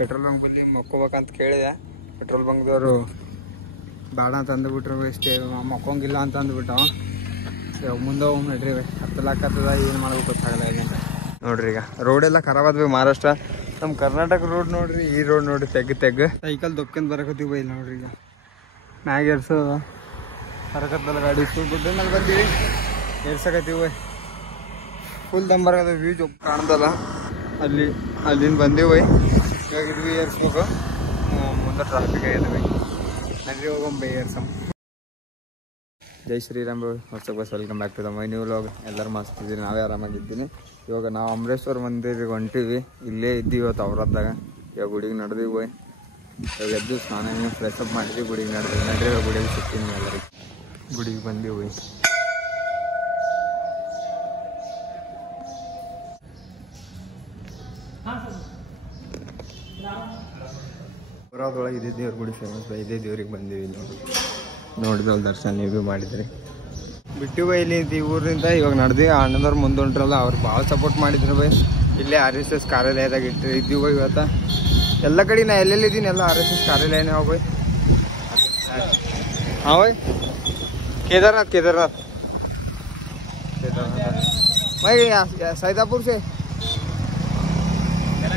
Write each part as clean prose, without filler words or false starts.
Petrol bunk ಬಲ್ಲಿ ಮಕ್ಕೋಬೇಕಂತ ಕೇಳಿದೆ. Petrol ಬಂಕ್ದವರು ಬೇಡ ಅಂತ ಅಂದ್ಬಿಟ್ರು. ಇಷ್ಟೇ ಮಕ್ಕೊಂಗಿಲ್ಲ ಅಂತ ಅಂದ್ಬಿಟ್ಟು ಇವಾಗ ಮುಂದೆ ಹೋಗಿ ನಡ್ರಿ ಹತ್ತಲಾಕತ್ತದ. ಏನು ಮಾಡ್ಬೇಕು ಗೊತ್ತಾಗಲ್ಲ ಈಗ ನೋಡ್ರಿ. ಈಗ ರೋಡ್ ಎಲ್ಲ ಖರಾಬ್ ಆದ್ವಿ ಮಹಾರಾಷ್ಟ್ರ. ನಮ್ಮ ಕರ್ನಾಟಕ ರೋಡ್ ನೋಡ್ರಿ, ಈ ರೋಡ್ ನೋಡ್ರಿ ತೆಗ್ ಸೈಕಲ್ ದೊಕ್ಕೊಂಡ್ ಬರಕತ್ತೀವಿ ಬೈ. ನೋಡ್ರಿ ಈಗ ಮ್ಯಾಗ ಏರ್ಸೋ ಬರಕತ್ತಲ್ಲ ಗಾಡಿ. ಫುಲ್ ಗುಡ್ಡಿನಲ್ಲಿ ಬಂದೀವಿ, ಏರ್ಸಕತ್ತೀವಿ ಬೈ. ಫುಲ್ ದಮ್ ಬರಕತ್ತ, ವ್ಯೂ ಕಾಣ್ದಲ್ಲ ಅಲ್ಲಿಂದ ಬಂದೀವಿ ಬೈ. ಇವಾಗ ಇದು ಏರ್ಸ್ಬೇಕು, ಮುಂದೆ ಟ್ರಾಫಿಕ್ ಆಗಿದ್ವಿ. ನಡ್ರಿ ಹೋಗೋಣ ಬೈ ಏರ್ಸಮ್. ಜೈ ಶ್ರೀರಾಮ್ ಹೊಸ ಬಸ್, welcome back to the my new vlog. ಎಲ್ಲರೂ ಮಸ್ತ್ ಇದ್ದೀರಿ, ನಾವೇ ಆರಾಮಾಗಿದ್ದೀನಿ. ಇವಾಗ ನಾವು ಅಮರೇಶ್ವರ ಮಂದಿರಿಗೆ ಹೊಂಟೀವಿ. ಇಲ್ಲೇ ಇದ್ದೀವಿ ಇವತ್ತು ಅವ್ರದ್ದಾಗ. ಇವಾಗ ಗುಡಿಗೆ ನಡೆದೀವಿ ಬೈ. ಇವಾಗ ಎದ್ದು ಸ್ನಾನ ಫ್ರೆಶ್ ಅಪ್ ಮಾಡಿದ್ವಿ, ಗುಡಿಗೆ ನಡ್ರಿ ಇವಾಗ ಗುಡಿಗೆ ಸಿಗ್ತೀನಿ ಎಲ್ಲರಿಗೆ. ಗುಡಿಗೆ ಬಂದೀವಿ ಬೈ. ಪುರಾದೊಳಗೆ ಇದೇ ದೇವ್ರ ಗುಡಿ ಫೇಮಸ್ ಬೈ. ಇದೇ ದೇವ್ರಿಗೆ ಬಂದೀವಿ. ನೋಡಿದ್ವಿ ಅಲ್ಲಿ ದರ್ಶನ ನೀವು ಮಾಡಿದ್ರಿ. ಬಿಟ್ಟು ಬೈ ಇಲ್ಲಿ ಈ ಊರಿಂದ ಇವಾಗ ನಡೆದ್ವಿ. ಅಣ್ಣದವ್ರು ಮುಂದೆ ಹೊಂಟ್ರಲ್ಲ, ಅವ್ರು ಭಾಳ ಸಪೋರ್ಟ್ ಮಾಡಿದ್ರು ಬೈ. ಇಲ್ಲೇ RSS ಕಾರ್ಯಾಲಯದಾಗ ಇದ್ದೀವಿ ಬೈ. ಇವತ್ತು ಎಲ್ಲ ಕಡೆ ನಾ ಎಲ್ಲೆಲ್ಲಿದ್ದೀನಿ ಎಲ್ಲ RSS ಕಾರ್ಯಾಲಯನೇ ಹೋಗಿ ಬೈ. ಹಾಂ ಬೈ. ಕೇದಾರ್ನಾಥ್ ಬೈ. ಸೈದಾಪುರ್ ಸೇ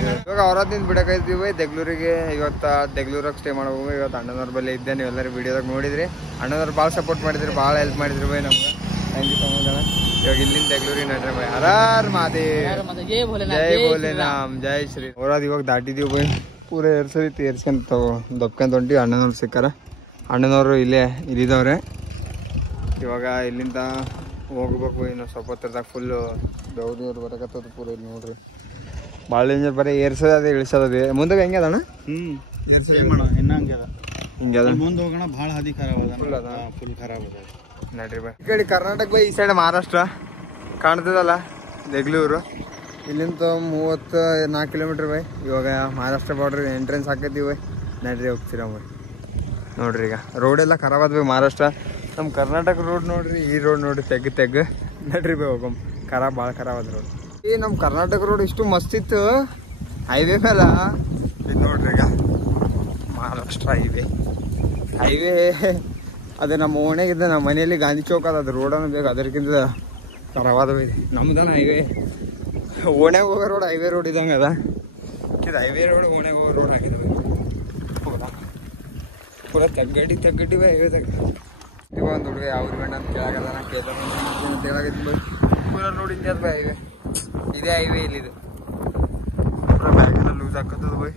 ಇವಾಗ ಅವರದಿಂದ ಬಿಡಕೈತೀವಿ ಬೈ ದೇಗ್ಲೂರಿಗೆ. ಇವತ್ತು ದೇಗ್ಲೂರಾಗ ಸ್ಟೇ ಮಾಡ್ಬೇಕು. ಇವತ್ತು ಅಣ್ಣನವ್ರ ಬಲ್ಲಿ ಇದ್ದೆ, ನೀವು ಎಲ್ಲರೂ ವಿಡಿಯೋದಾಗ ನೋಡಿದ್ರಿ. ಅಣ್ಣನವ್ರು ಭಾಳ ಸಪೋರ್ಟ್ ಮಾಡಿದ್ರಿ, ಭಾಳ ಹೆಲ್ಪ್ ಮಾಡಿದ್ರಿ ಬೈ ನಮ್ಗೆ. ಥ್ಯಾಂಕ್ ಯು ಸೊ ಮಚ್ ಅಣ್ಣ. ಇವಾಗ ಇಲ್ಲಿಂದ ದೇಗ್ಲೂರಿಗೆ ನಡ್ರಿ ಬೈ. ಹರಾರ್ ಮಹಾದೇವ್, ಜೈ ಭೋಲೆನಾಮ್, ಜೈ ಶ್ರೀ. ಅವರಾದ ಇವಾಗ ದಾಟಿದೀವಿ ಬೈ. ಪೂರ ಏರ್ಸೈತಿ, ಏರ್ಸ್ಕೊಂತ ದಬ್ಕೊಂತ ಹೊಂಟಿವಿ. ಅಣ್ಣನವ್ರು ಸಿಕ್ಕಾರ. ಅಣ್ಣನವರು ಇಲ್ಲಿದ್ದವ್ರೆ. ಇವಾಗ ಇಲ್ಲಿಂದ ಹೋಗ್ಬೇಕು. ಇನ್ನು ಸ್ವಲ್ಪ ಹೊತ್ತದಾಗ ಫುಲ್ಲು ದೌಡಿಯವ್ರು ಬರಕತ್ತದ ಪೂರ. ಇಲ್ಲಿ ನೋಡ್ರಿ ಭಾಳ ಡೇಂಜರ್. ಬರೀ ಏರ್ಸೋದ ಇಳಿಸೋದೇ. ಮುಂದೆ ಹೆಂಗೆ ಅದಣ್ಣ? ಹಿಂಗೆ ಅದ ಮುಂದೆ ಹೋಗೋಣ. ಭಾಳ ಹಾದಿ ಖರಾಬ್ ಅದ, ಫುಲ್ ಖರಾಬ್ ಅದ. ನಡ್ರಿ ಬೈ. ಈ ಕಡೆ ಕರ್ನಾಟಕ ಬೈ, ಈ ಸೈಡ್ ಮಹಾರಾಷ್ಟ್ರ ಕಾಣ್ತದಲ್ಲ ದೇಗ್ಲೂರು. ಇಲ್ಲಿಂದ 34 ಕಿಲೋಮೀಟ್ರ್ ಬೈ. ಇವಾಗ ಮಹಾರಾಷ್ಟ್ರ ಬಾರ್ಡ್ರ್ ಎಂಟ್ರೆನ್ಸ್ ಹಾಕತ್ತೀವಿ ಬೈ. ನಡ್ರಿ ಹೋಗ್ತೀರ ಬೈ. ನೋಡ್ರಿ ಈಗ ರೋಡೆಲ್ಲ ಖರಾಬ್ ಆದ್ವಿ ಮಹಾರಾಷ್ಟ್ರ. ನಮ್ಮ ಕರ್ನಾಟಕ ರೋಡ್ ನೋಡ್ರಿ, ಈ ರೋಡ್ ನೋಡ್ರಿ ತೆಗ್ ನಡ್ರಿ ಬೈ ಹೋಗಮ್. ಭಾಳ ಖರಾಬ್ ಆದ ರೋಡ್. ಈ ನಮ್ಮ ಕರ್ನಾಟಕ ರೋಡ್ ಇಷ್ಟು ಮಸ್ತ್ ಇತ್ತು. ಹೈವೇ ಮೇಲ ಇದು ನೋಡ್ರಿ ಈಗ ಮಹಾರಾಷ್ಟ್ರ ಹೈವೇ ಅದೇ ನಮ್ಮ ಓಣೆಗಿದ್ದ. ನಮ್ಮ ಮನೆಯಲ್ಲಿ ಗಾಂಧಿ ಚೌಕ್ ಅದು ರೋಡನ್ನು ಬೇಕು, ಅದಕ್ಕಿಂತ ಖರಾಬಾದ ಇದೆ. ನಮ್ದನ ಹೈವೇ ಓಣೆಗೆ ಹೋಗೋ ರೋಡ್ ಹೈವೇ ರೋಡ್ ಇದ್ದಂಗೆ ಅದ. ಇದು ಹೈವೇ ರೋಡ್ ಓಣೆಗೆ ಹೋಗೋ ರೋಡ್ ಆಗಿದೆ ಪೂರ ತಗ್ಗಟ್ಟಿ ಬೈ ಹೈವೇದಾಗ. ಇವಾಗ ಒಂದು ಹುಡುಗ ಯಾವ ಗಂಡ ಅಂತ ಕೇಳಾಗಲ್ಲ. ನಾ ಅಂತ ಹೇಳಾಗಿದ್ದು ಬೈ. ಪೂರ ರೋಡ್ ಇಂದ ಬೈ ಹೈವೇ. ಇದೇ ಹೈವೇ ಇಲ್ಲಿದು. ಪೂರ ಬ್ಯಾಗೆಲ್ಲ ಲೂಸ್ ಹಾಕತ್ತದ ಬೈ.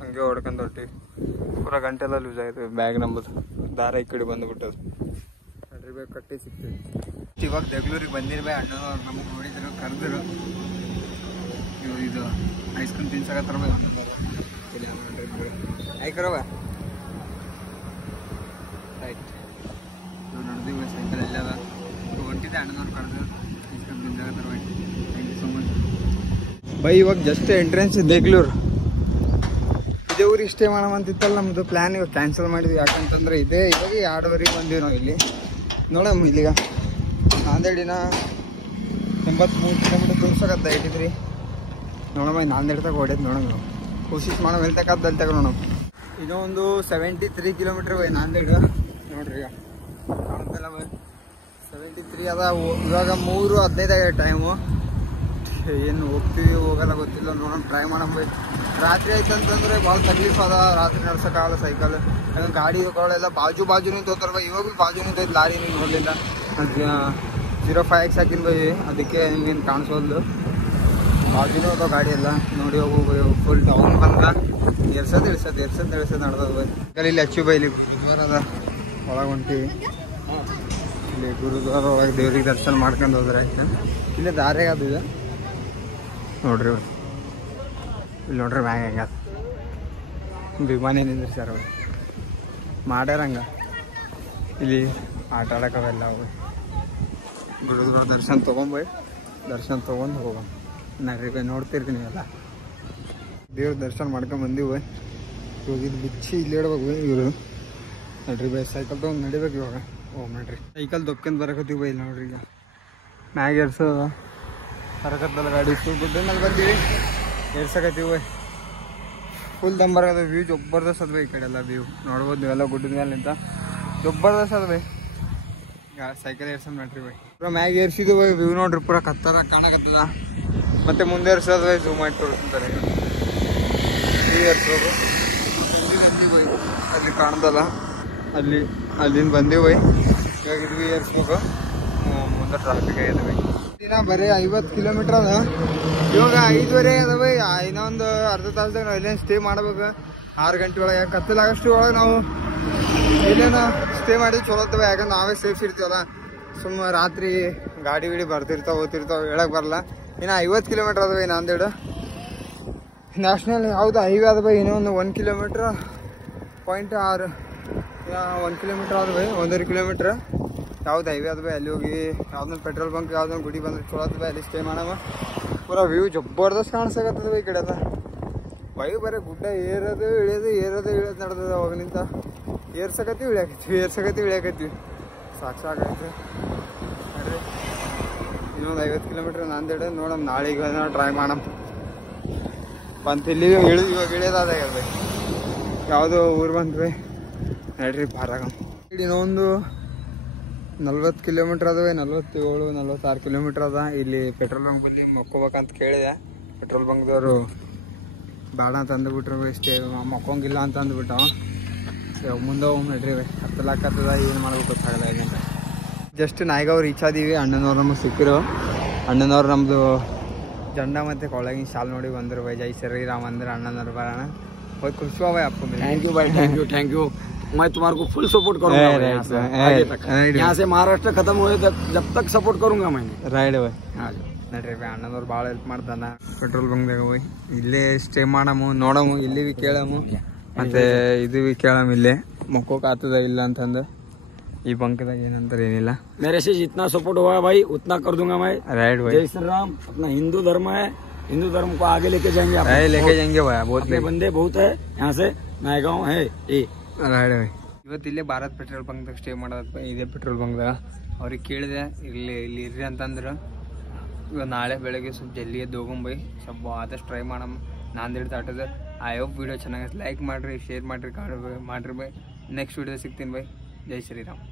ಹಂಗೆ ಹೊಡ್ಕೊಂಡು ಹೊಟ್ಟಿವಿ. ಪೂರ ಗಂಟೆಲ್ಲ ಲೂಸ್ ಆಗಿದೆ ಬ್ಯಾಗ್ ನಂಬುದು. ದಾರ ಈ ಕಡೆ ಬಂದುಬಿಟ್ಟದು. ನಡ್ರಿ ಬೈ, ಕಟ್ಟಿ ಸಿಗ್ತೀವಿ. ಇವಾಗ ಬೆಂಗಳೂರಿಗೆ ಬಂದಿರಿ ಬೈ. ಅಣ್ಣನವ್ರು ನಮಗೆ ನೋಡಿದ್ರು, ಕರೆದ್ರು. ಇದು ಐಸ್ ಕ್ರೀಮ್ ತಿನ್ಸಕತ್ತಾರ ಬೈ. ಆಯ್ಕರವ ರೈಟ್. ಇವಾಗ ನಡೆದಿವಿ ಬೈ. ಸೈಕಲ್ ಎಲ್ಲ ಅದ ಹೊಂಟಿದ್ದೆ. ಅಣ್ಣನವ್ರು ಕರೆದ್ರು, ಐಸ್ ಕ್ರೀಮ್ ತಿನ್ಸಕತ್ತಾರ ಬೈ. ಥ್ಯಾಂಕ್ ಯು ಸೊ ಮಚ್ ಬೈ. ಇವಾಗ ಜಸ್ಟ್ ಎಂಟ್ರೆನ್ಸ್ ದೇಗ್ಲೂರು. ಇದೇ ಊರಿಗೆ ಸ್ಟೇ ಮಾಡೋಣಂತಿತ್ತಲ್ಲ ನಮ್ಮದು ಪ್ಲ್ಯಾನ್. ಇವಾಗ ಕ್ಯಾನ್ಸಲ್ ಮಾಡಿದ್ವಿ. ಯಾಕಂತಂದ್ರೆ ಇವಾಗ 2:30 ಬಂದೀವಿ ನಾವು ಇಲ್ಲಿ. ನೋಡಮ್ಮ ಇಲ್ಲಿಗ ನಾಂದೇಡಿನ 83 ಕಿಲೋಮೀಟರ್ ತೋರ್ಸಕತ್ತ 83. ನೋಡಮ್ಮ ನಾಂದೇಡ್ ತಗ ಹೊಡೆದು ನೋಡೋಣ. ನಾವು ಕೋಶಿಶ್ ಮಾಡೋ ಎಲ್ಲಿ ತಗದ್ದು ಅಲ್ಲಿ ತಗ ನೋಡಮ್ಮ. ಇನ್ನೊಂದು 73 ಕಿಲೋಮೀಟ್ರ್ ಬೈ ನಾಂದೇಡ್. ನೋಡ್ರಿ ಈಗ ಕಾಣ್ತಲ್ಲ ಬೈ. 73 ಅದ. ಇವಾಗ 3:15 ಟೈಮು. ಏನು ಹೋಗ್ತೀವಿ ಹೋಗಲ್ಲ ಗೊತ್ತಿಲ್ಲ. ನೋಡೋಣ, ಟ್ರೈ ಮಾಡೋಣ ಬೈ. ರಾತ್ರಿ ಆಯ್ತು ಅಂತಂದ್ರೆ ಭಾಳ ತಕ್ಲೀಫ್ ಅದ. ರಾತ್ರಿ ನಡ್ಸೋಕ್ಕಾಗಲ್ಲ ಸೈಕಲ್. ಯಾಕಂದ್ರೆ ಗಾಡಿ ಹೋಗೋಳೆಲ್ಲ ಬಾಜುನೇ ತೋತಾರ ಬೈ. ಇವಾಗ ಬಾಜುನೇ ತೋಯ್ತು ಲಾರಿ. ನೀವು ನೋಡಲಿಲ್ಲ 05X ಹಾಕಿನ ಬೈ. ಅದಕ್ಕೆ ನಿಮ್ಗೇನು ಕಾಣಿಸೋದು. ಬಾಜುನೇ ಹೋದವು ಗಾಡಿ ಎಲ್ಲ. ನೋಡಿ ಹೋಗು ಬೈ. ಫುಲ್ ಟೌನ್ ಬಂದ್ರೆ ಎರ್ಸೋದು ನಡೆದದು ಬೈ. ಇಲ್ಲಿ ಹಚ್ಚು ಬೈ. ಇಲ್ಲಿ ಗುರುದ್ವಾರ ಅದ, ಒಳಗೆ ಹೊಂಟಿವಿ. ಇಲ್ಲಿ ಗುರುದ್ವಾರ ಒಳಗೆ ದೇವ್ರಿಗೆ ದರ್ಶನ ಮಾಡ್ಕೊಂಡು ಹೋದ್ರೆ ಆಯ್ತು. ಇಲ್ಲೇ ದಾರ್ಯಾಗ ಅದು ಇದೆ ನೋಡ್ರಿ ಬೈ. ಇಲ್ಲಿ ನೋಡ್ರಿ ಮ್ಯಾಗ ಹೆಂಗ ವಿಮಾನ ನಿಂದ್ರಿಸ್ಯಾರ ಅವ್ರು. ಮಾಡ್ಯಾರಂಗ ಇಲ್ಲಿ ಆಟ ಆಡೋಕ್ಕವೆಲ್ಲ ಅವು. ಗುರುದ್ವಾರ ದರ್ಶನ ತೊಗೊಂಬೈ. ದರ್ಶನ ತೊಗೊಂಡು ಹೋಗೋಣ. ನಡ್ರಿ ಬೈ. ನೋಡ್ತಿರ್ತೀನಿ ನೀವೆಲ್ಲ ದೇವ್ರ ದರ್ಶನ ಮಾಡ್ಕೊಂಡು ಬಂದೀವಿ ಬೈ. ಇವಾಗ ಇದು ಬಿಚ್ಚಿ ಇಲ್ಲಿ ಇಡ್ಬೇಕು ಇವರು. ನಡ್ರಿ ಬೈ. ಸೈಕಲ್ ತೊಗೊಂಡು ನಡಿಬೇಕು ಇವಾಗ. ನಡ್ರಿ ಸೈಕಲ್ ದೊಕ್ಕೊಂಡ್ ಬರಕತ್ತೀವಿ ಬೈ. ನೋಡ್ರಿ ಈಗ ಮ್ಯಾಗ ಏರ್ಸೋ ಬರಕತ್ತಲ್ಲ ಗಾಡಿ. ಫುಲ್ ಗುಡ್ಡಿನಲ್ಲಿ ಬಂದೀವಿ, ಏರ್ಸಕತ್ತೀವಿ. ಫುಲ್ ದಮ್ ಬರೋದು ವ್ಯೂ ಜಬರ್ದಸ್ತ್ ಅದ ಬೈ ಈ ಕಡೆ ಎಲ್ಲ ವ್ಯೂ ನೋಡ್ಬೋದು ನೀವೆಲ್ಲ ಗುಡ್ಡದ ಮೇಲೆ ನಿಂತ ಜಬರ್ದಸ್ತ್ ಅದ ಬೈ ಸೈಕಲ್ ಏರ್ಸಮ್ ನೋಡ್ರಿ ಬೈ ಪೂರ ಮ್ಯಾಗ ಏರ್ಸಿದ್ದು ಬೈ ವ್ಯೂ ನೋಡ್ರಿ ಪೂರ ಕತ್ತದ ಕಾಣಕತ್ತದ ಮತ್ತೆ ಮುಂದೆ ಏರ್ಸೋದು ಬೈ ಝೂಮ್ ಮಾಡಿ ತೋರಿಸ್ತಾರೆ ಏರ್ಸೋದು ಬೈ ಅಲ್ಲಿ ಕಾಣ್ದಲ್ಲ ಅಲ್ಲಿಂದ ಬಂದೀವಿ ಬೈ ಇವಾಗ ಇದು ಏರ್ಸ್ಬೇಕು ಮುಂದೆ ಟ್ರಾಫಿಕ್ ಆಗಿದೆ ಬೈ ದಿನ ಬರೀ 50 ಕಿಲೋಮೀಟರ್ ಅದ ಇವಾಗ 5:30 ಅದ ಬೈ ಇನ್ನೊಂದು ಅರ್ಧ ತಾಸ್ದಾಗ ನಾವು ಇಲ್ಲೇನು ಸ್ಟೇ ಮಾಡ್ಬೇಕು 6 ಗಂಟೆ ಒಳಗೆ ಕತ್ತಲಾಗಷ್ಟು ಒಳಗೆ ನಾವು ಇಲ್ಲೇನ ಸ್ಟೇ ಮಾಡಿ ಚಲೋ ಇರ್ತವೆ ಯಾಕಂದ್ರೆ ನಾವೇ ಸೇಫ್ ಇರ್ತೀವಲ್ಲ ಸುಮ್ಮ ರಾತ್ರಿ ಗಾಡಿ ಬರ್ತಿರ್ತಾವ ಹೋಗ್ತಿರ್ತಾವ ಹೇಳಕ್ ಬರಲ್ಲ ಇನ್ನು 50 ಕಿಲೋಮೀಟರ್ ಅದ ಬೈ ನಾಂದೇಡ್ ನ್ಯಾಷನಲ್ ಯಾವ್ದು ಹೈವೇ ಅದ ಬೈ ಇನ್ನೊಂದು 1 ಕಿಲೋಮೀಟ್ರ್ 0.6 1 ಕಿಲೋಮೀಟ್ರ್ ಅದ ಬೈ 1.5 ಕಿಲೋಮೀಟ್ರ್ ಯಾವ್ದು ಹೈವೇ ಅದ ಬೈ ಅಲ್ಲಿ ಹೋಗಿ ಯಾವ್ದೊಂದು ಪೆಟ್ರೋಲ್ ಬಂಕ್ ಯಾವ್ದೊಂದು ಗುಡಿ ಬಂದ್ರೆ ಚಲೋ ಅದ ಬೈ ಅಲ್ಲಿ ಸ್ಟೇ ಮಾಡವ ಪೂರ ವ್ಯೂ ಜಬರ್ದಸ್ತ್ ಕಾಣಿಸಕತ್ತದ ಬೈ ಈ ಕಡೆ ಎಲ್ಲ ಬೈ ಬರೀ ಗುಡ್ಡ ಏರೋದು ಇಳಿಯೋದು ನಡೆದದ ಅವಾಗ ನಿಂತ ಏರ್ಸಕತ್ತೀವಿ ಇಳಿಯಾಕತ್ತೀವಿ ಸಾಕಾಗೈತೆ ನೋಡ್ರಿ ಇನ್ನೊಂದು 50 ಕಿಲೋಮೀಟ್ರ್ ನಾಂದೇಡ್ ನೋಡಮ್ ನಾಳೆಗೆ ಟ್ರೈ ಮಾಡಮ್ ಬಂತು ಇಲ್ಲಿ ಇವಾಗ ಇಳಿಯೋದಾದ ಬೈ ಯಾವುದೋ ಊರು ಬಂತು ಬೈ ನಡ್ರಿ ಬಾರಾಗ ಇನ್ನೊಂದು 40 ಕಿಲೋಮೀಟ್ರ್ ಅದ ಬೈ 46 ಕಿಲೋಮೀಟ್ರ್ ಅದ ಇಲ್ಲಿ ಪೆಟ್ರೋಲ್ ಬಂಕ್ ಬಲ್ಲಿ ಮಕ್ಕೋಬೇಕಂತ ಕೇಳಿದೆ ಪೆಟ್ರೋಲ್ ಬಂಕ್ದವರು ಬೇಡ ಅಂತ ಅಂದ್ಬಿಟ್ರು ಬೈ ಸ್ಟೇ ಮಕ್ಕೊಂಗಿಲ್ಲ ಅಂತ ಅಂದ್ಬಿಟ್ಟು ಮುಂದೆ ಹೋಗಿ ನಡ್ರಿ ಬೈ ಹತ್ತಲಾಕತ್ತದ ಏನು ಮಾಡ್ಬೇಕು ಗೊತ್ತಾಗಲ್ಲ ಈಗ ಜಸ್ಟ್ ನಾಯಿಗಾವ್ ರೀಚ್ ಆದೀವಿ ಅಣ್ಣನವ್ರು ನಮಗೆ ಸಿಕ್ಕಿರು ಅಣ್ಣನವ್ರು ನಮ್ಮದು ಜಂಡ ಮತ್ತು ಕೊಳಗಿನ ಶಾಲ್ ನೋಡಿ ಬಂದರು ಬೈ ಜೈ ಶ್ರೀರಾಮ್ ಅಂದ್ರೆ ಅಣ್ಣನವ್ರು ಬರೋಣ बहुत खुश हुआ भाई आपको मिलकर थैंक यू भाई थैंक यू मैं तुम्हारे को फुल सपोर्ट करूंगा आगे तक यहाँ से महाराष्ट्र खत्म हुए जब तक सपोर्ट करूंगा मैं ರೈಡ್ ಬೈ ನಡ್ರಿ ಬೈ ಅಣ್ಣನವ್ರು ಭಾಳ ಹೆಲ್ಪ್ ಮಾಡ್ತಾನ ಪೆಟ್ರೋಲ್ ಬಂಕ್ದಾಗ ಹೋಗಿ ಇಲ್ಲೇ ಸ್ಟೇ ಮಾಡಮು ನೋಡಮು ಇಲ್ಲಿ ಬಿ ಕೇಳಮು ಮತ್ತೆ ಇದು ಬಿ ಕೇಳಮ್ ಇಲ್ಲೇ ಮಕ್ಕೋಕ್ ಆತದ ಇಲ್ಲ ಅಂತಂದು ಈ ಬಂಕ್ದಾಗ ಏನಂತಾರೆ ಏನಿಲ್ಲ मेरे से जितना सपोर्ट हुआ भाई उतना कर दूंगा मैं राइट भाई जय श्री राम अपना हिंदू धर्म को आगे लेके जाएंगे लेके जाएंगे भाई बहुत बंदे बहुत है यहाँ से नायगांव है ರಾಯ್ಡ್ ಭಾಯ್ ಇವತ್ತು ಇಲ್ಲೇ ಭಾರತ್ ಪೆಟ್ರೋಲ್ ಬಂಕ್ದಾಗ ಸ್ಟೇ ಮಾಡೋದು ಇದೇ ಪೆಟ್ರೋಲ್ ಬಂಕ್ದಾಗ ಅವ್ರಿಗೆ ಕೇಳಿದೆ ಇಲ್ಲಿ ಇರ್ರಿ ಅಂತಂದ್ರೆ ಇವಾಗ ನಾಳೆ ಬೆಳಗ್ಗೆ ಸ್ವಲ್ಪ ಜಲ್ದಿ ಎದ್ದು ಹೋಗಂಬೈ ಸ್ವಲ್ಪ ಆದಷ್ಟು ಟ್ರೈ ಮಾಡಮ್ ನಾಂದೇಡ್ ದಾಟದ ಐ ಹೋಪ್ ವಿಡಿಯೋ ಚೆನ್ನಾಗೈತೆ ಲೈಕ್ ಮಾಡಿರಿ ಶೇರ್ ಮಾಡಿರಿ ಮಾಡ್ರಿ ಬೈ ನೆಕ್ಸ್ಟ್ ವಿಡಿಯೋ ಸಿಗ್ತೀನಿ ಬೈ ಜೈ ಶ್ರೀರಾಮ್